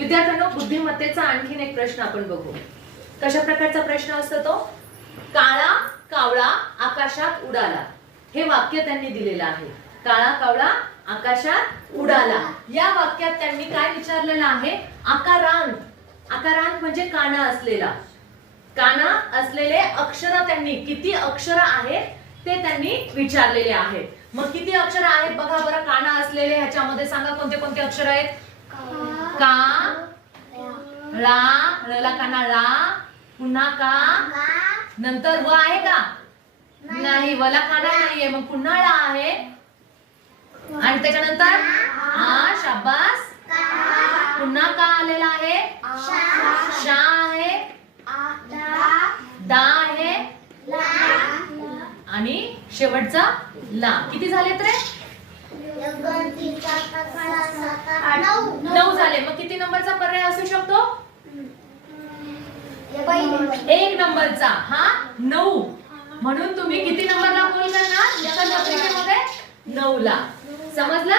विद्यार्थ्यांनो बुद्धिमत्तेचा आणखीन एक प्रश्न आपण बघू. कशा प्रकारचा प्रश्न असतो तो? काळा कावळा आकाशात उडाला. हे वाक्य त्यांनी दिलेलं आहे. काळा कावळा आकाशात उडाला. या वाक्यात त्यांनी काय विचारलेलं आहे? आकारांत आकारांत म्हणजे काना असलेला. काना असलेले अक्षर त्यांनी किती अक्षर आहेत ते त्यांनी विचारलेले आहेत. मग किती अक्षर आहेत? बघा बरं काना असलेले ह्याच्यामध्ये सांगा कोणते कोणते अक्षर आहेत? का रा रला काना रा पुन्हा का? नंतर व आहे का? नाही. वला काना नाहीये मग पुन्हा ळा आहे. आणि त्याच्यानंतर? हा शाबास. पुन्हा का आलेला आहे? शा आहे. दा. आहे. आणि शेवटचा ला. किती झालेत रे? नऊ झाले. मग किती नंबरचा पर्याय असू शकतो? एक नंबरचा हा? नऊ. म्हणून तुम्ही किती नंबरला गोल करणार नऊ. ला समजलं?